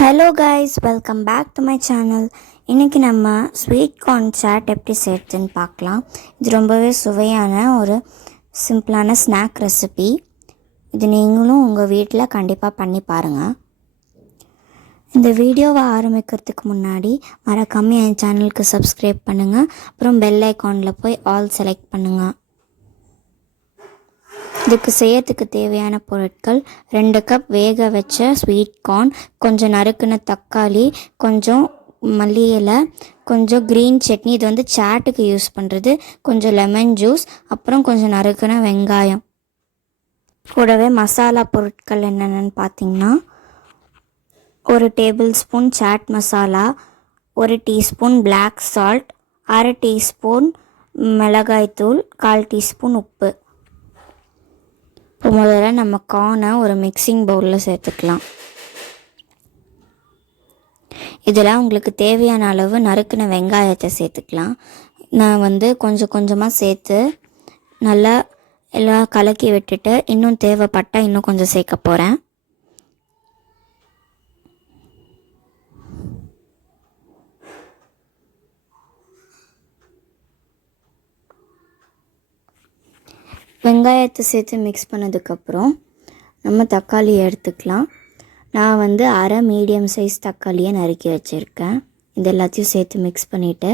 Hello guys, welcome back to my channel. இன்னைக்கு நம்ம sweet corn chat எப்படி செய்யறதுன்னு பார்க்கலாம். இது ரொம்பவே சுவையான ஒரு சிம்பிளான ஸ்நாக் ரெசிபி. இது நீங்களும் உங்கள் வீட்டில் கண்டிப்பாக பண்ணி பாருங்கள். இந்த வீடியோவை ஆரம்பிக்கிறதுக்கு முன்னாடி மறக்காம என் சேனலுக்கு சப்ஸ்கிரைப் பண்ணுங்கள். அப்புறம் பெல் ஐக்கானில் போய் ஆல் செலக்ட் பண்ணுங்கள். இதுக்கு செய்யறதுக்கு தேவையான பொருட்கள் 2 கப் வேக வச்ச ஸ்வீட் கார்ன், கொஞ்சம் நறுக்குன தக்காளி, கொஞ்சம் மல்லி இலை, கொஞ்சம் க்ரீன் சட்னி, இது வந்து சாட்டுக்கு யூஸ் பண்ணுறது, கொஞ்சம் லெமன் ஜூஸ், அப்புறம் கொஞ்சம் நறுக்குன வெங்காயம். கூடவே மசாலா பொருட்கள் என்னென்னு பார்த்தீங்கன்னா 1 tablespoon chaat masala, 1 teaspoon black salt, 1/2 teaspoon மிளகாய்த்தூள், 1/4 டீஸ்பூன் உப்பு. இப்போ முதல்ல நம்ம கார்னை ஒரு மிக்சிங் பவுலில் சேர்த்துக்கலாம். இதில் உங்களுக்கு தேவையான அளவு நறுக்கின வெங்காயத்தை சேர்த்துக்கலாம். நான் வந்து கொஞ்சம் கொஞ்சமாக சேர்த்து நல்லா எல்லாம் கலக்கி விட்டுட்டு இன்னும் தேவைப்பட்டால் இன்னும் கொஞ்சம் சேர்க்க போகிறேன். வெங்காயத்தை சேர்த்து மிக்ஸ் பண்ணதுக்கப்புறம் நம்ம தக்காளி எடுத்துக்கலாம். நான் வந்து 1/2 மீடியம் சைஸ் தக்காளியை நறுக்கி வச்சுருக்கேன். இது எல்லாத்தையும் சேர்த்து மிக்ஸ் பண்ணிவிட்டு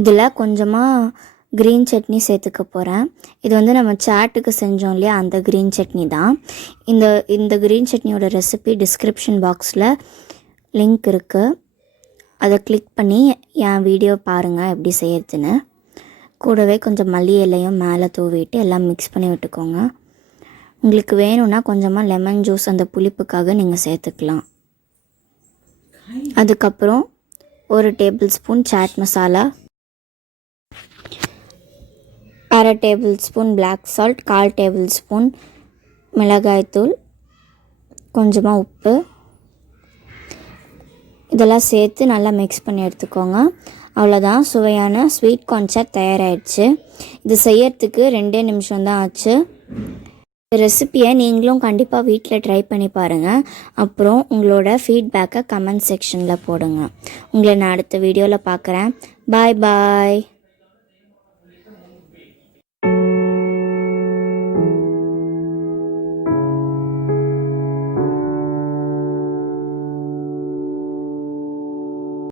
இதில் கொஞ்சமாக க்ரீன் சட்னி சேர்த்துக்க போகிறேன். இது வந்து நம்ம சாட்டுக்கு செஞ்சோம் இல்லையா, அந்த க்ரீன் சட்னி தான். இந்த க்ரீன் சட்னியோட ரெசிபி டிஸ்கிரிப்ஷன் பாக்ஸில் லிங்க் இருக்குது. அதை கிளிக் பண்ணி என் வீடியோ பாருங்கள் எப்படி செய்யறதுன்னு. கூடவே கொஞ்சம் மல்லி இலையும் மேலே தூவிட்டு எல்லாம் மிக்ஸ் பண்ணி விட்டுக்கோங்க. உங்களுக்கு வேணும்னா கொஞ்சமாக லெமன் ஜூஸ் அந்த புளிப்புக்காக நீங்கள் சேர்த்துக்கலாம். அதுக்கப்புறம் 1 tablespoon chaat masala, 1/2 tablespoon black salt, 1/4 tablespoon மிளகாய்த்தூள், கொஞ்சமாக உப்பு, இதெல்லாம் சேர்த்து நல்லா மிக்ஸ் பண்ணி எடுத்துக்கோங்க. அவ்வளோதான், சுவையான ஸ்வீட் கார்ன் சாட் தயாராகிடுச்சு. இது செய்யறதுக்கு 2 நிமிஷம் தான் ஆச்சு. இந்த ரெசிப்பியை நீங்களும் கண்டிப்பாக வீட்டில் ட்ரை பண்ணி பாருங்கள். அப்புறம் உங்களோட ஃபீட்பேக்கை கமெண்ட் செக்ஷனில் போடுங்க. உங்களை நான் அடுத்த வீடியோவில் பார்க்குறேன். பாய் பாய்.